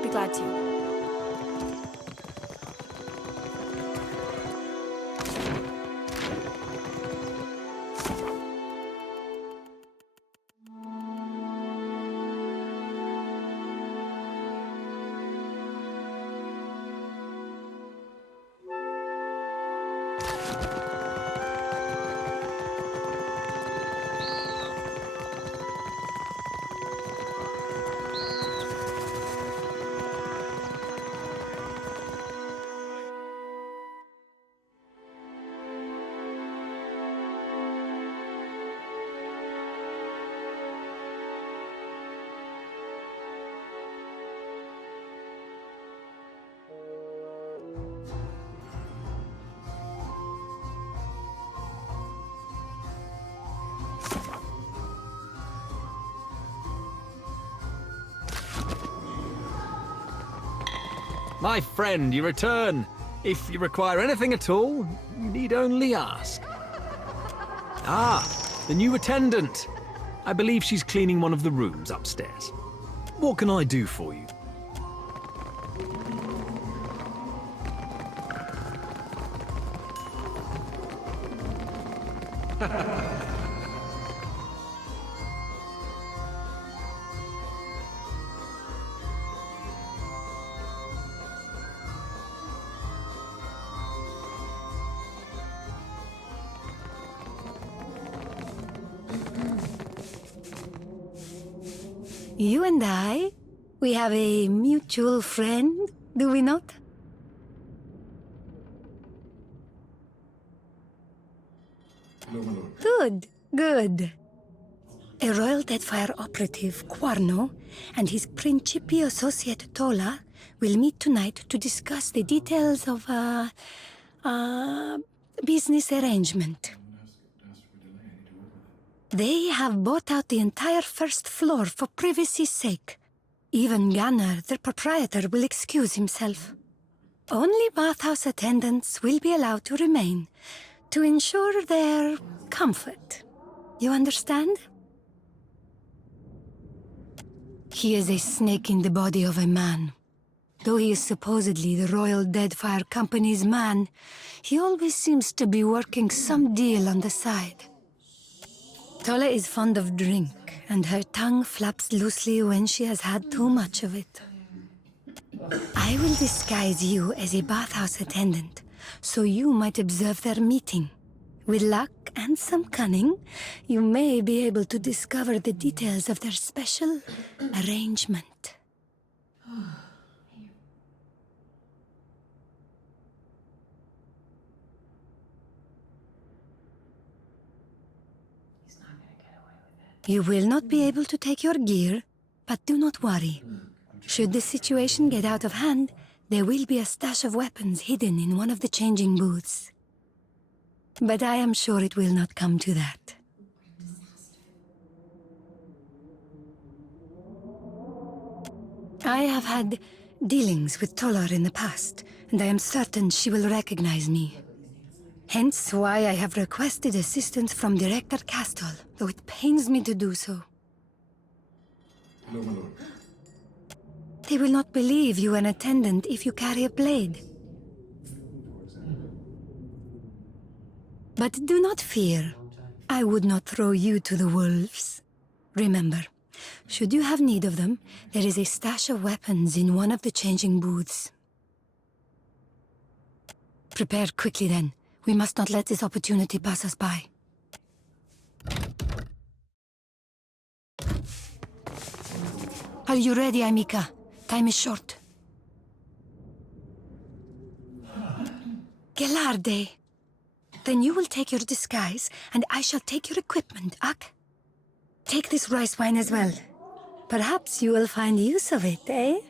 I'd be glad to. My friend, you return. If you require anything at all, you need only ask. Ah, the new attendant. I believe she's cleaning one of the rooms upstairs. What can I do for you? You and I, we have a mutual friend, do we not? Good, good. A Royal Deadfire operative, Quarno, and his Principi associate, Tola, will meet tonight to discuss the details of a business arrangement. They have bought out the entire first floor for privacy's sake. Even Gunnar, their proprietor, will excuse himself. Only bathhouse attendants will be allowed to remain, to ensure their comfort. You understand? He is a snake in the body of a man. Though he is supposedly the Royal Deadfire Company's man, he always seems to be working some deal on the side. Tola is fond of drink, and her tongue flaps loosely when she has had too much of it. I will disguise you as a bathhouse attendant, so you might observe their meeting. With luck and some cunning, you may be able to discover the details of their special arrangement. You will not be able to take your gear, but do not worry. Should the situation get out of hand, there will be a stash of weapons hidden in one of the changing booths. But I am sure it will not come to that. I have had dealings with Tolar in the past, and I am certain she will recognize me. Hence why I have requested assistance from Director Castle, though it pains me to do so. Hello, my lord. They will not believe you an attendant if you carry a blade. But do not fear. I would not throw you to the wolves. Remember, should you have need of them, there is a stash of weapons in one of the changing booths. Prepare quickly then. We must not let this opportunity pass us by. Are you ready, Amika? Time is short. Gelarde. Then you will take your disguise, and I shall take your equipment, Ak. Take this rice wine as well. Perhaps you will find use of it, eh?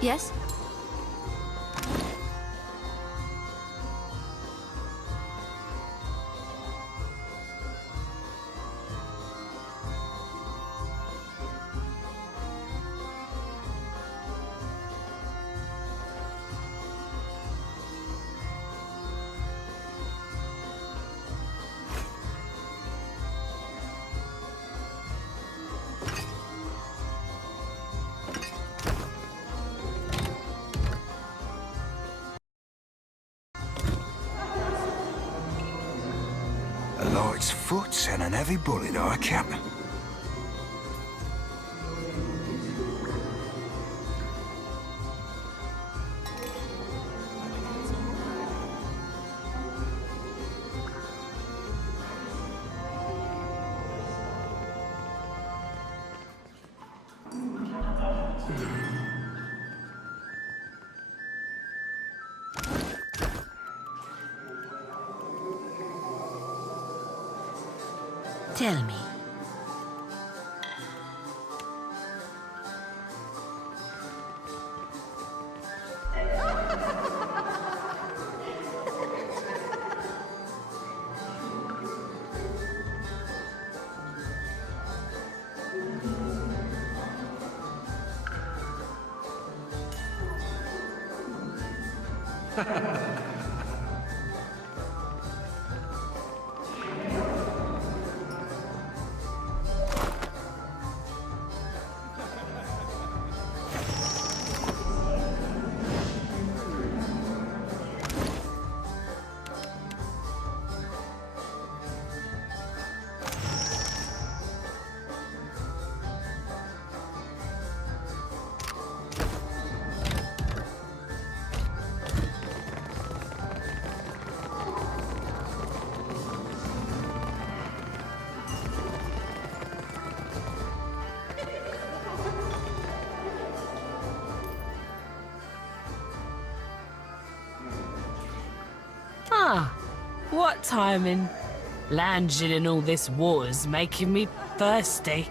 Yes? A light's foot and an heavy bullet, I Captain. Tell me. Ah, what timing. Lounging in all this water's making me thirsty.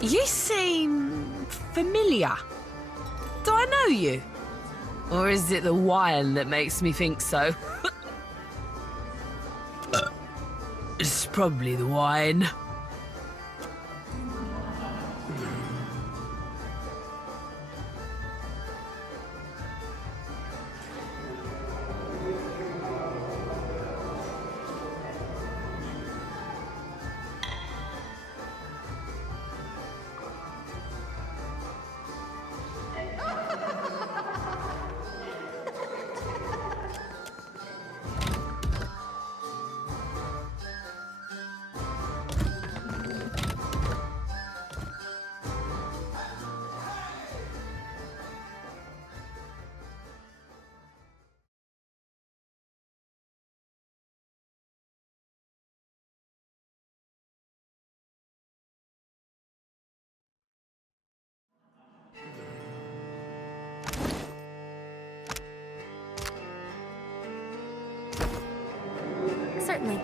You seem familiar. Do I know you? Or is it the wine that makes me think so? It's probably the wine. Certainly.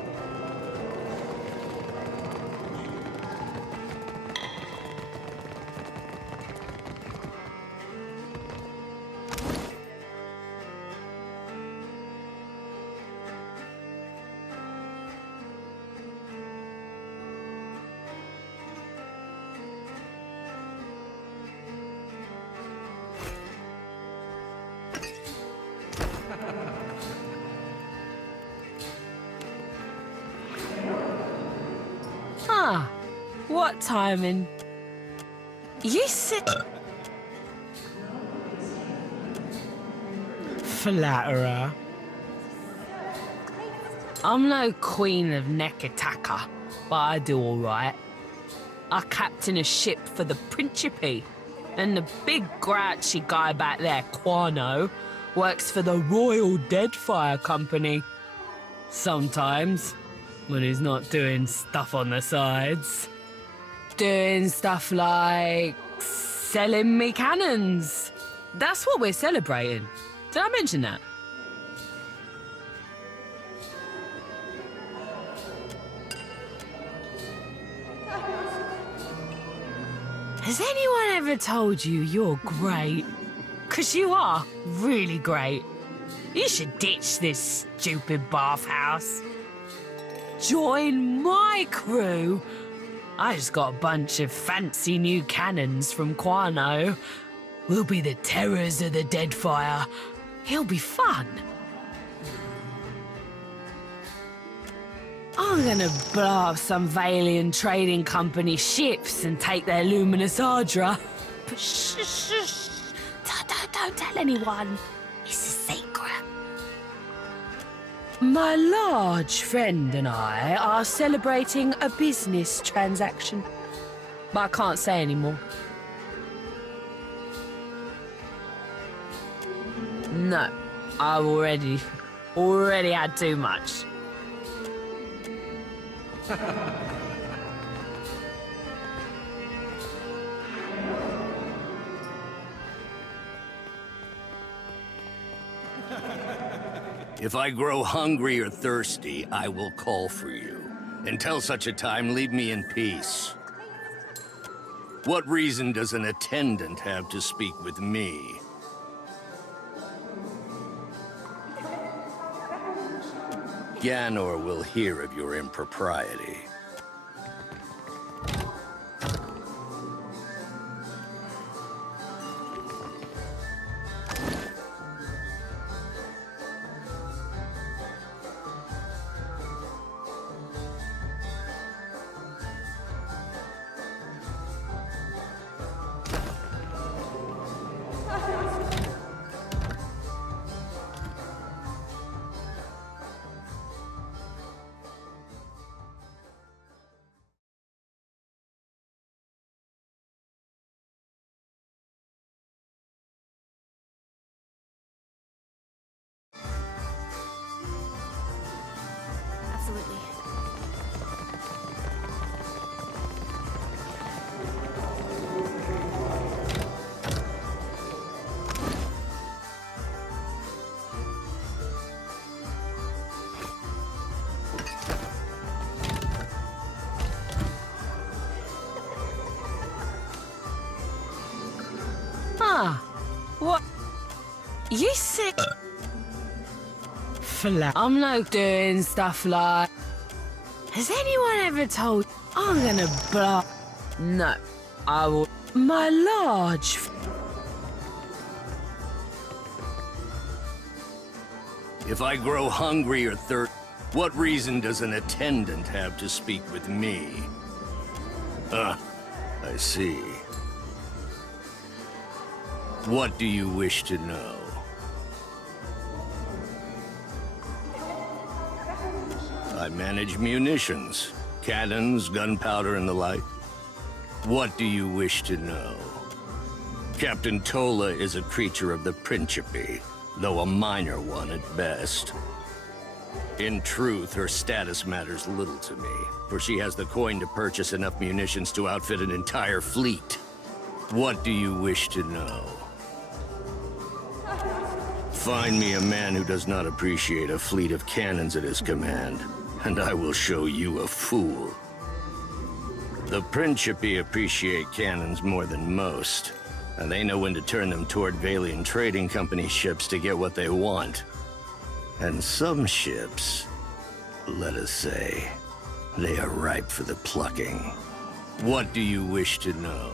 Ah, what timing. You sit... Flatterer. I'm no queen of Nekataka, but I do all right. I captain a ship for the Principe, and the big grouchy guy back there, Quano, works for the Royal Deadfire Company. Sometimes, when he's not doing stuff on the sides. Doing stuff like selling me cannons. That's what we're celebrating. Did I mention that? Has anyone ever told you you're great? 'Cause you are really great. You should ditch this stupid bathhouse. Join my crew. I just got a bunch of fancy new cannons from Quano. We'll be the terrors of the Deadfire. It'll be fun. I'm gonna blow up some Valian trading company ships and take their luminous Ardra. But shh. Don't tell anyone. It's a secret. My large friend and I are celebrating a business transaction. But I can't say anymore. No, I've already had too much. If I grow hungry or thirsty, I will call for you. Until such a time, leave me in peace. What reason does an attendant have to speak with me? Ganor will hear of your impropriety. Absolutely. What? You sick? I'm not doing stuff like... Has anyone ever told... I'm gonna blow... No, I will... My large... If I grow hungry or thirsty, what reason does an attendant have to speak with me? I see. What do you wish to know? I manage munitions, cannons, gunpowder, and the like. What do you wish to know? Captain Tola is a creature of the Principe, though a minor one at best. In truth, her status matters little to me, for she has the coin to purchase enough munitions to outfit an entire fleet. What do you wish to know? Find me a man who does not appreciate a fleet of cannons at his command, and I will show you a fool. The Principi appreciate cannons more than most, and they know when to turn them toward Valian trading company ships to get what they want. And some ships, let us say, they are ripe for the plucking. What do you wish to know?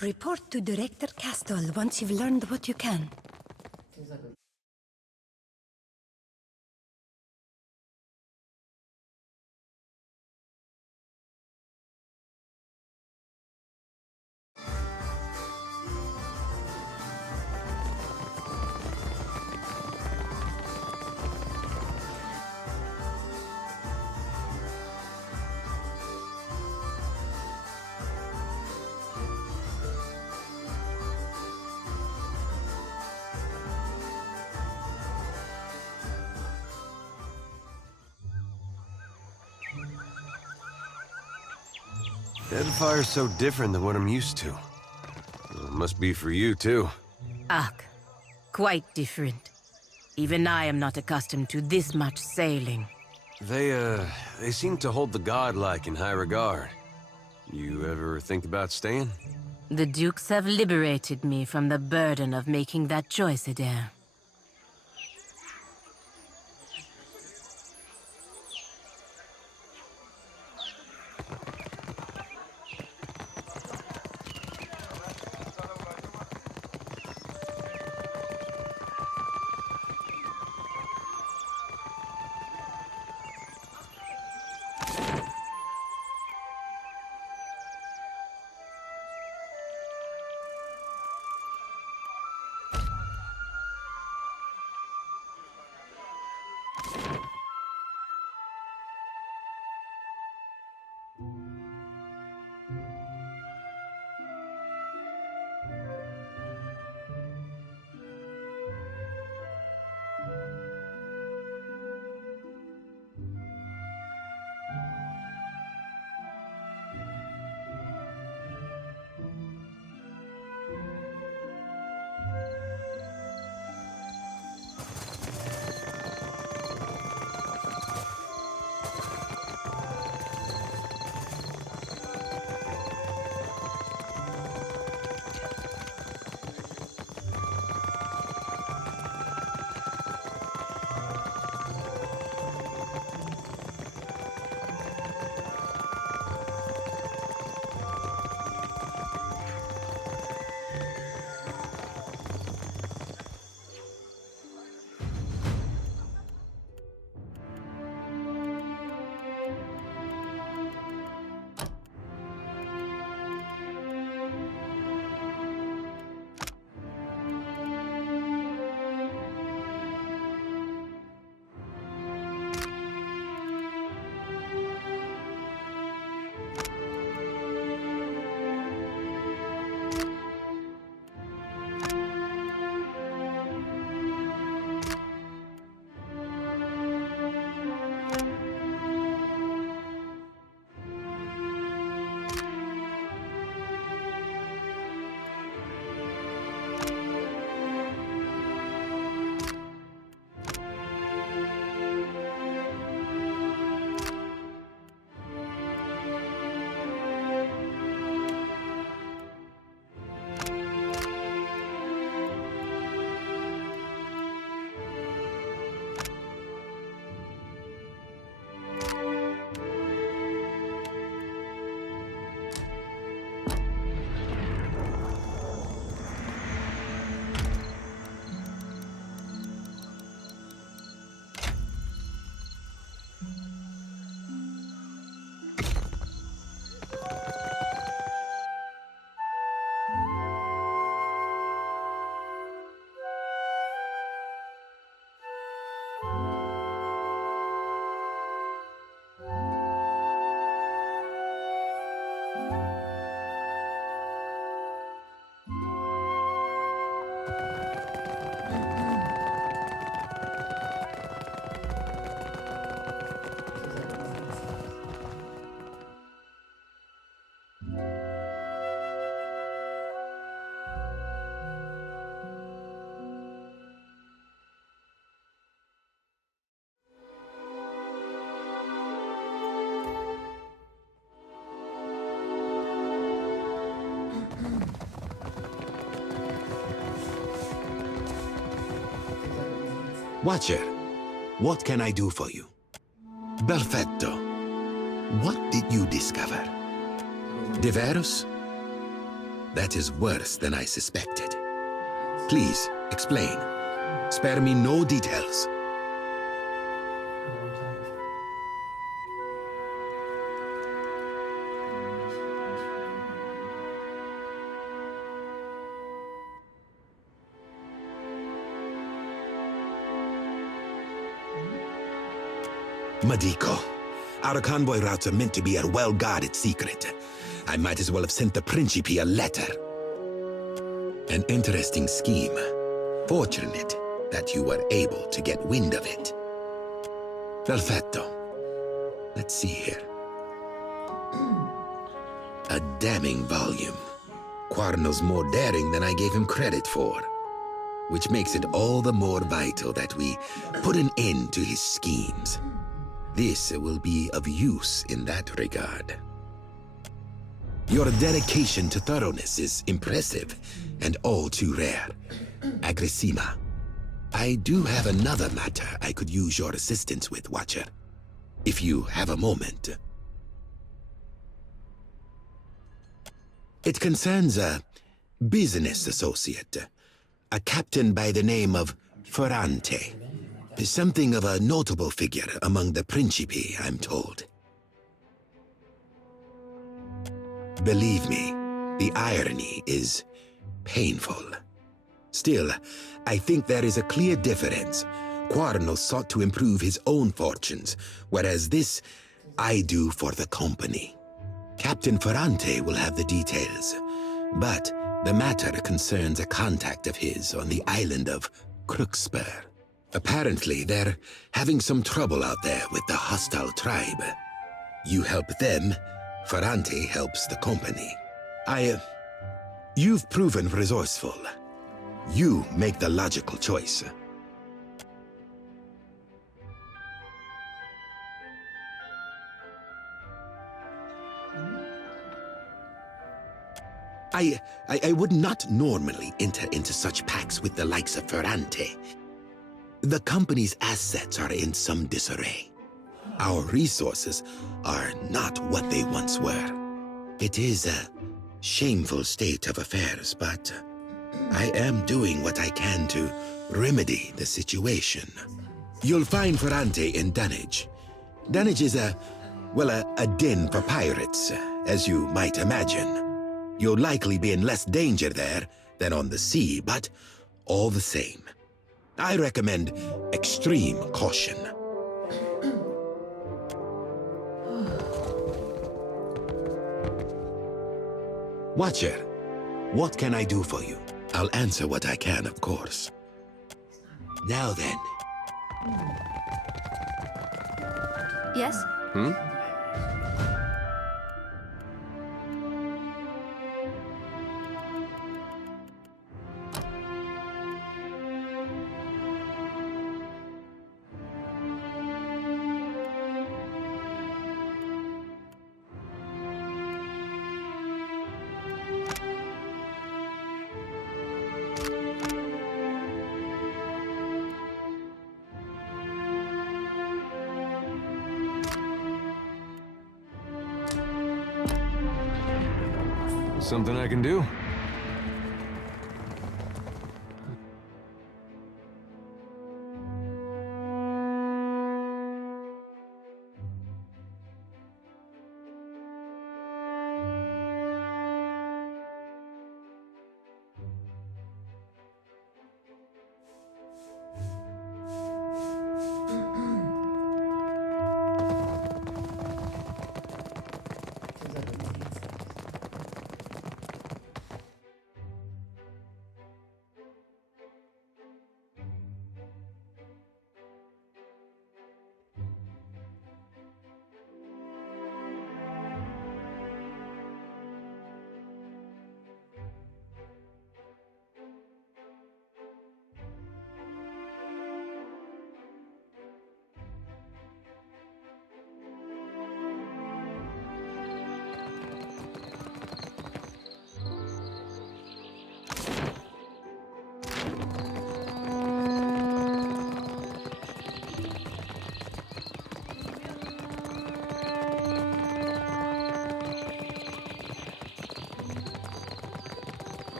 Report to Director Castle once you've learned what you can. Deadfire's so different than what I'm used to. Well, it must be for you, too. Ugh, quite different. Even I am not accustomed to this much sailing. They seem to hold the godlike in high regard. You ever think about staying? The Dukes have liberated me from the burden of making that choice, Adair. Watcher, what can I do for you? Perfetto. What did you discover? Deverus? That is worse than I suspected. Please, explain. Spare me no details. Madiko, our convoy routes are meant to be a well-guarded secret. I might as well have sent the Principe a letter. An interesting scheme. Fortunate that you were able to get wind of it. Perfetto. Let's see here. A damning volume. Quarno's more daring than I gave him credit for. Which makes it all the more vital that we put an end to his schemes. This will be of use in that regard. Your dedication to thoroughness is impressive and all too rare. Agrissima, I do have another matter I could use your assistance with, Watcher. If you have a moment. It concerns a business associate, a captain by the name of Ferrante. Something of a notable figure among the Principi, I'm told. Believe me, the irony is painful. Still, I think there is a clear difference. Quarno sought to improve his own fortunes, whereas this I do for the company. Captain Ferrante will have the details, but the matter concerns a contact of his on the island of Crookspur. Apparently, they're having some trouble out there with the hostile tribe. You help them, Ferrante helps the company. You've proven resourceful. You make the logical choice. I would not normally enter into such pacts with the likes of Ferrante. The company's assets are in some disarray. Our resources are not what they once were. It is a shameful state of affairs, but I am doing what I can to remedy the situation. You'll find Ferrante in Dunwich. Dunwich is a den for pirates, as you might imagine. You'll likely be in less danger there than on the sea, but all the same, I recommend extreme caution. Watcher, what can I do for you? I'll answer what I can, of course. Now then. Yes? Something I can do?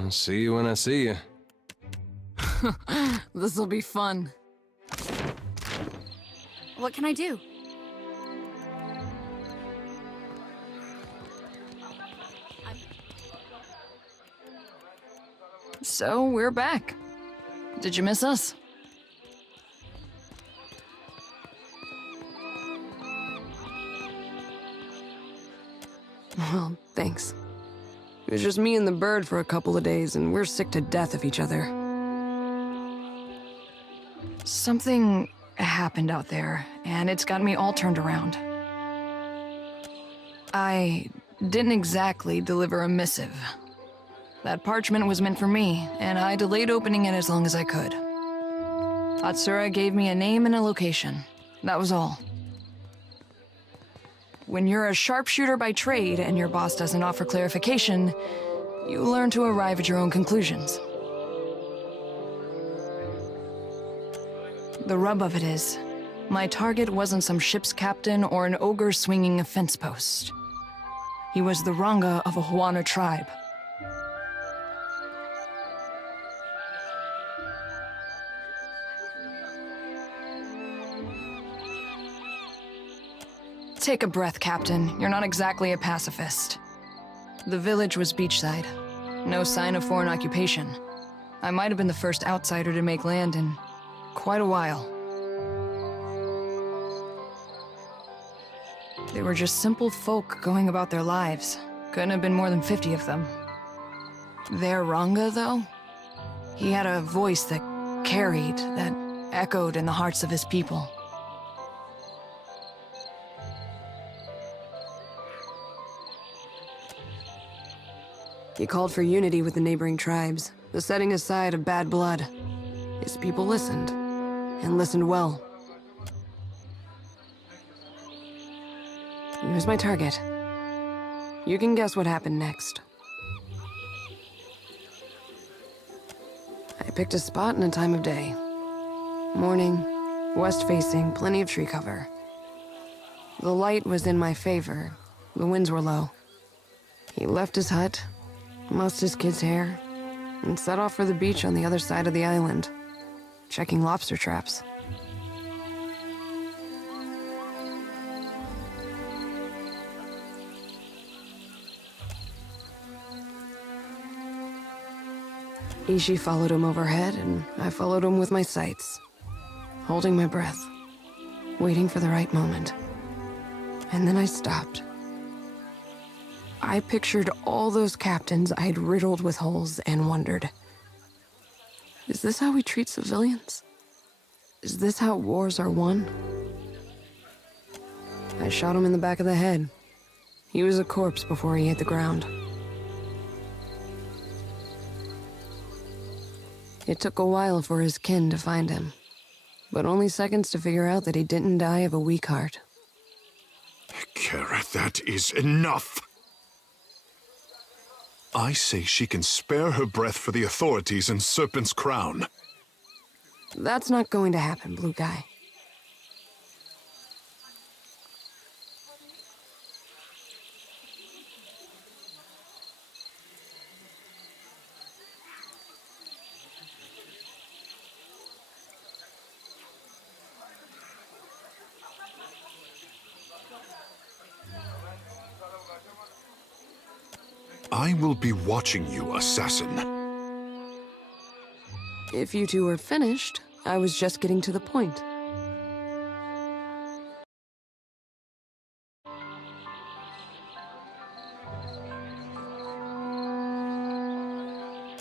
I'll see you when I see you. This'll be fun. What can I do? So, we're back. Did you miss us? Well, thanks. It was just me and the bird for a couple of days, and we're sick to death of each other. Something happened out there, and it's got me all turned around. I didn't exactly deliver a missive. That parchment was meant for me, and I delayed opening it as long as I could. Atsura gave me a name and a location. That was all. When you're a sharpshooter by trade and your boss doesn't offer clarification, you learn to arrive at your own conclusions. The rub of it is, my target wasn't some ship's captain or an ogre swinging a fence post. He was the Ranga of a Huana tribe. Take a breath, Captain. You're not exactly a pacifist. The village was beachside. No sign of foreign occupation. I might have been the first outsider to make land in quite a while. They were just simple folk going about their lives. Couldn't have been more than 50 of them. Their Ranga, though? He had a voice that carried, that echoed in the hearts of his people. He called for unity with the neighboring tribes, the setting aside of bad blood. His people listened, and listened well. He was my target. You can guess what happened next. I picked a spot and a time of day. Morning, west-facing, plenty of tree cover. The light was in my favor. The winds were low. He left his hut, mussed his kid's hair, and set off for the beach on the other side of the island, checking lobster traps. Ishi followed him overhead, and I followed him with my sights, holding my breath, waiting for the right moment. And then I stopped. I pictured all those captains I'd riddled with holes and wondered, is this how we treat civilians? Is this how wars are won? I shot him in the back of the head. He was a corpse before he hit the ground. It took a while for his kin to find him, but only seconds to figure out that he didn't die of a weak heart. Kara, that is enough! I say she can spare her breath for the authorities in Serpent's Crown. That's not going to happen, Blue Guy. I will be watching you, assassin. If you two were finished, I was just getting to the point.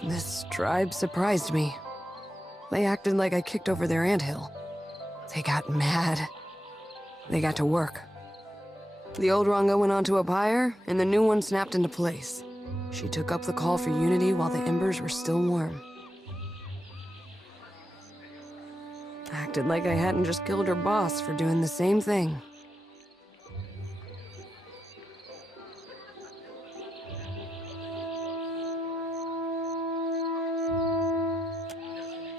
This tribe surprised me. They acted like I kicked over their anthill. They got mad. They got to work. The old Ranga went onto a pyre, and the new one snapped into place. She took up the call for unity while the embers were still warm. Acted like I hadn't just killed her boss for doing the same thing.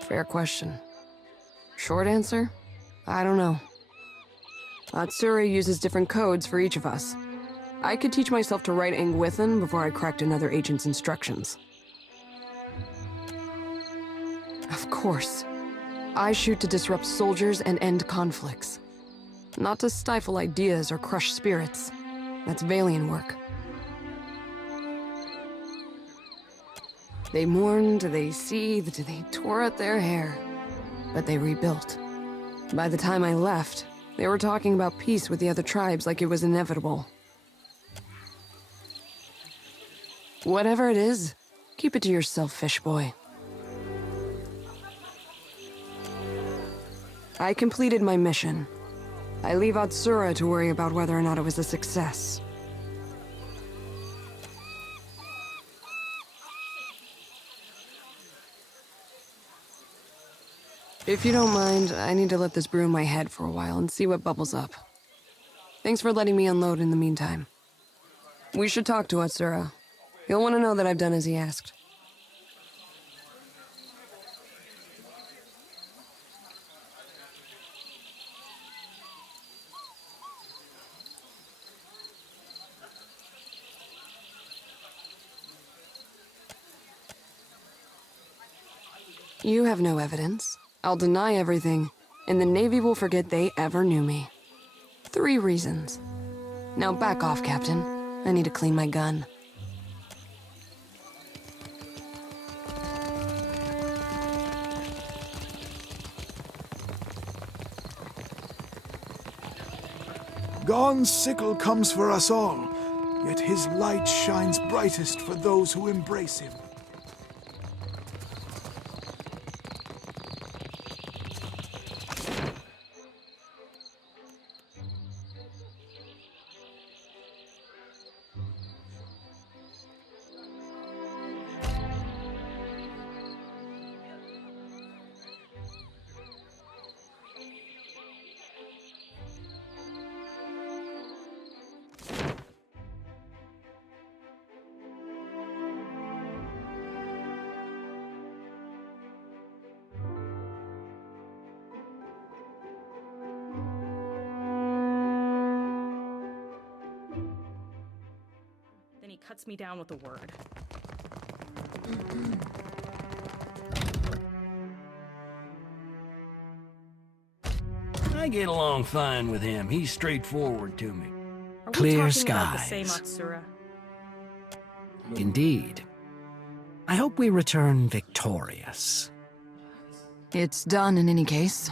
Fair question. Short answer? I don't know. Atsura uses different codes for each of us. I could teach myself to write Angwithan before I cracked another agent's instructions. Of course. I shoot to disrupt soldiers and end conflicts. Not to stifle ideas or crush spirits. That's Valian work. They mourned, they seethed, they tore at their hair. But they rebuilt. By the time I left, they were talking about peace with the other tribes like it was inevitable. Whatever it is, keep it to yourself, fish boy. I completed my mission. I leave Atsura to worry about whether or not it was a success. If you don't mind, I need to let this brew in my head for a while and see what bubbles up. Thanks for letting me unload in the meantime. We should talk to Atsura. He'll want to know that I've done as he asked. You have no evidence. I'll deny everything, and the Navy will forget they ever knew me. 3 reasons. Now back off, Captain. I need to clean my gun. Gon's sickle comes for us all, yet his light shines brightest for those who embrace him. Then he cuts me down with a word. I get along fine with him. He's straightforward to me. Are we Clear talking about the same skies. Atsura? Indeed. I hope we return victorious. It's done in any case.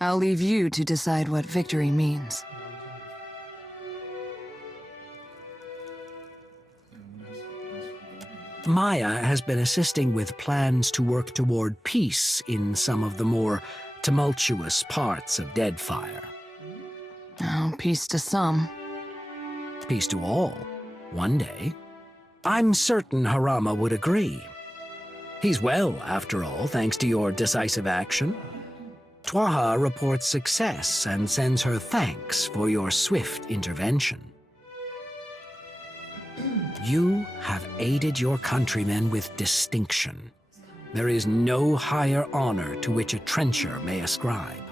I'll leave you to decide what victory means. Maya has been assisting with plans to work toward peace in some of the more tumultuous parts of Deadfire. Oh, peace to some. Peace to all, one day. I'm certain Harama would agree. He's well, after all, thanks to your decisive action. Twaha reports success and sends her thanks for your swift intervention. You have aided your countrymen with distinction. There is no higher honor to which a trencher may ascribe.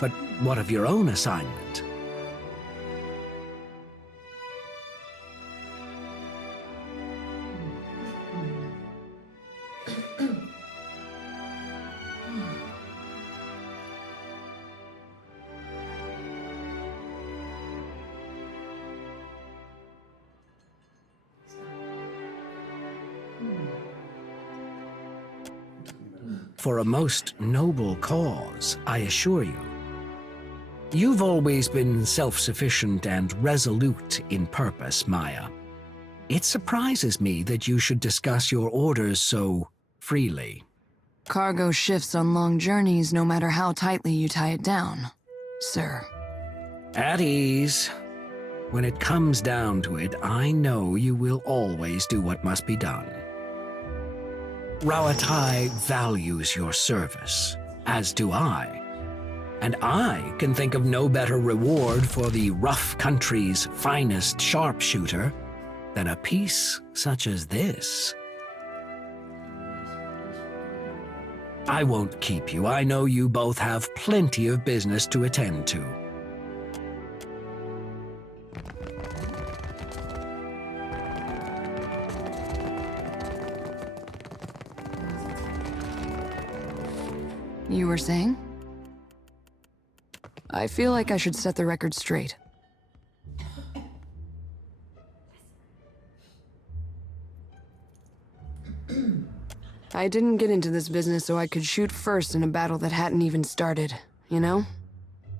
But what of your own assignment? For a most noble cause, I assure you. You've always been self-sufficient and resolute in purpose, Maya. It surprises me that you should discuss your orders so freely. Cargo shifts on long journeys no matter how tightly you tie it down, sir. At ease. When it comes down to it, I know you will always do what must be done. Rawatai values your service, as do I. And I can think of no better reward for the rough country's finest sharpshooter than a peace such as this. I won't keep you. I know you both have plenty of business to attend to. You were saying? I feel like I should set the record straight. I didn't get into this business so I could shoot first in a battle that hadn't even started, you know?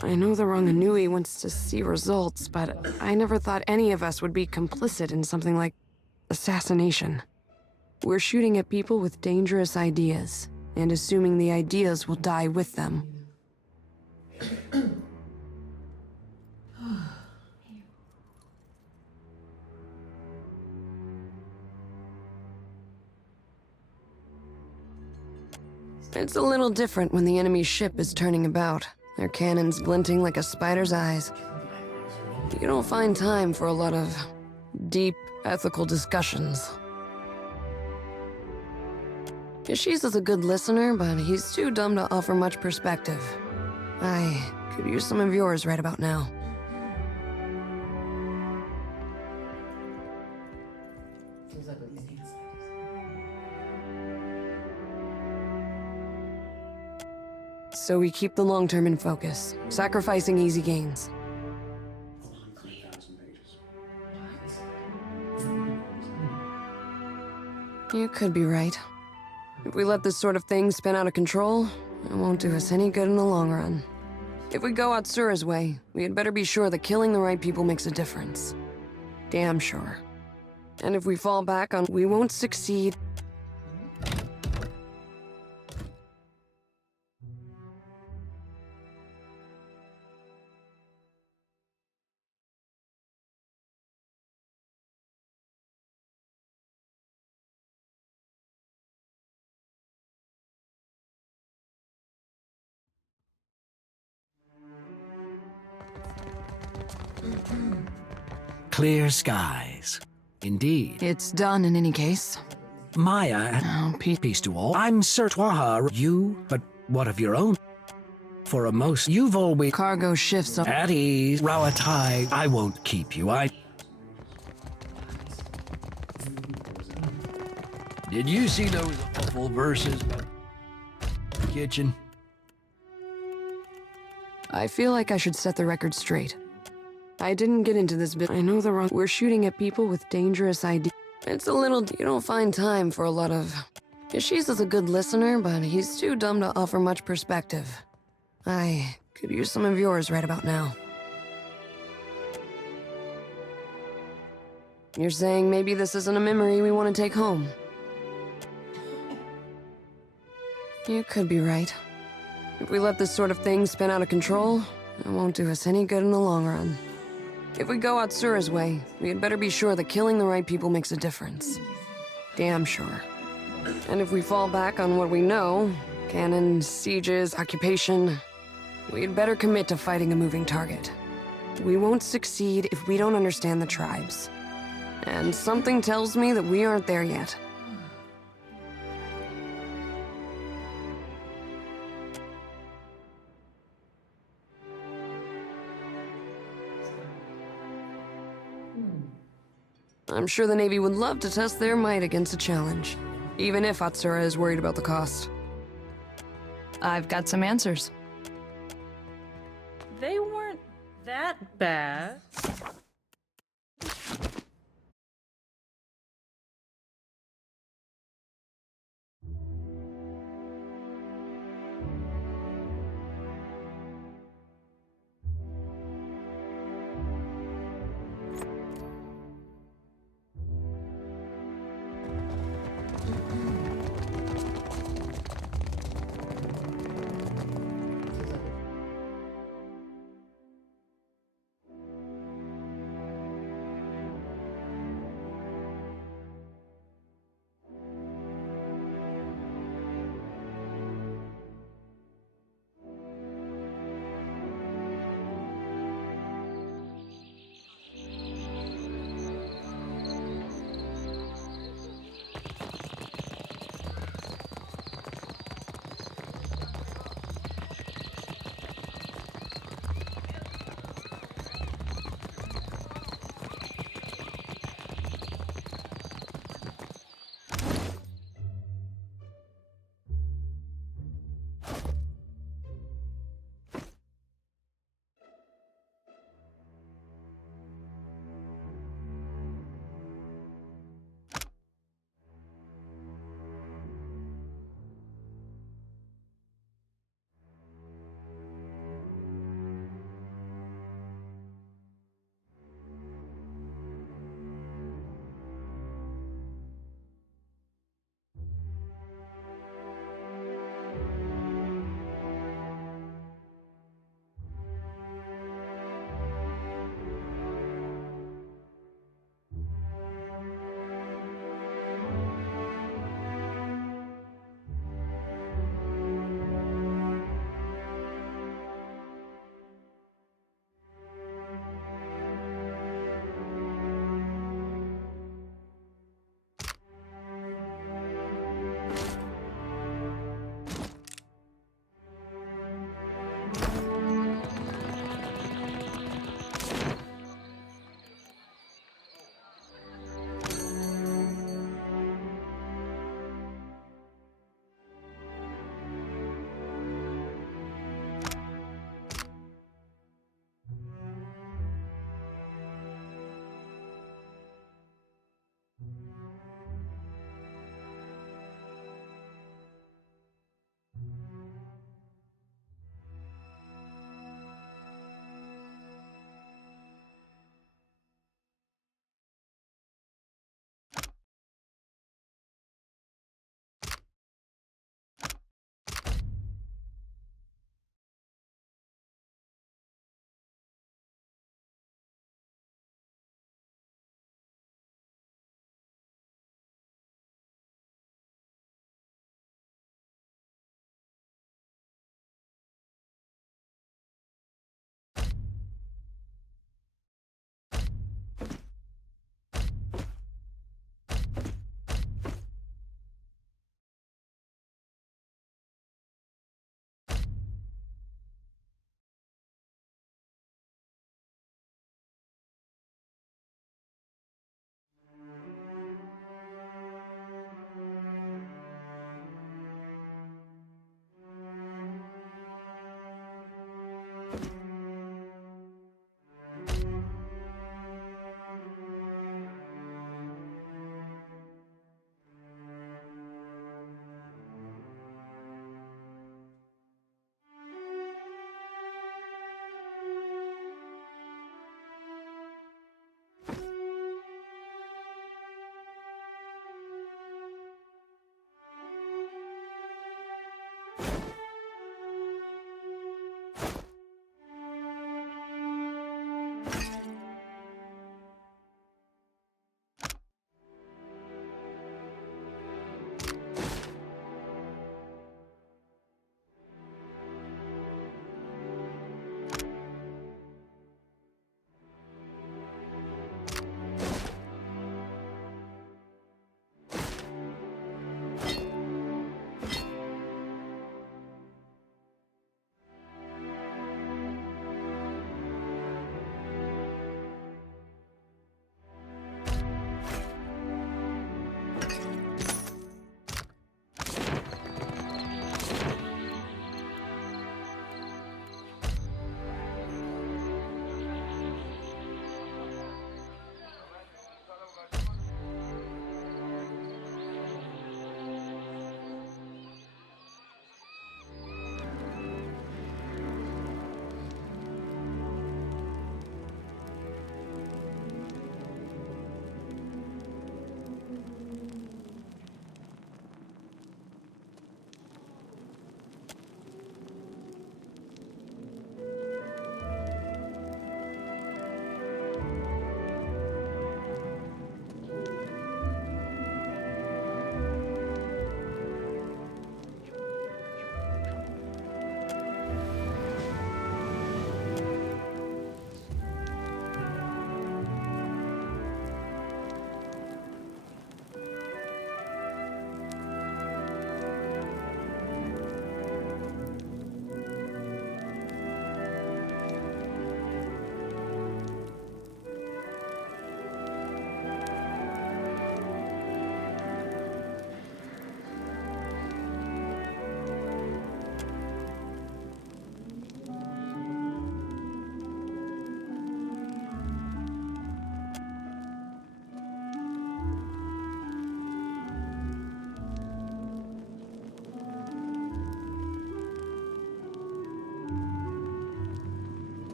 I know the Ranganui wants to see results, but I never thought any of us would be complicit in something like assassination. We're shooting at people with dangerous ideas, and assuming the ideas will die with them. It's a little different when the enemy's ship is turning about, their cannons glinting like a spider's eyes. You don't find time for a lot of deep, ethical discussions. Yashiza's a good listener, but he's too dumb to offer much perspective. I could use some of yours right about now. So we keep the long term in focus, sacrificing easy gains. You could be right. If we let this sort of thing spin out of control, it won't do us any good in the long run. If we go Atsura's way, we had better be sure that killing the right people makes a difference. Damn sure. And if we fall back on we won't succeed... Clear skies. Indeed. It's done in any case. Maya, Oh, peace to all. I'm Sir Twaha. You, but what of your own? For a most, you've always... Cargo shifts... At ease, Rawatai. I won't keep you, Did you see those awful verses about kitchen? I feel like I should set the record straight. I didn't get into this bit. I know the wrong... We're shooting at people with dangerous ideas. It's a little... You don't find time for a lot of... Yashiza's a good listener, but he's too dumb to offer much perspective. I could use some of yours right about now. You're saying maybe this isn't a memory we want to take home? You could be right. If we let this sort of thing spin out of control, it won't do us any good in the long run. If we go Atsura's way, we had better be sure that killing the right people makes a difference. Damn sure. And if we fall back on what we know, cannons, sieges, occupation, we'd better commit to fighting a moving target. We won't succeed if we don't understand the tribes. And something tells me that we aren't there yet. I'm sure the Navy would love to test their might against a challenge, even if Atsura is worried about the cost. I've got some answers. They weren't that bad.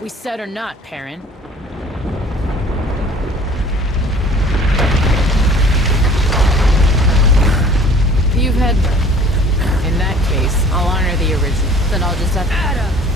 We said or not, Perrin. You've had... In that case, I'll honor the original. Then I'll just have... Ada!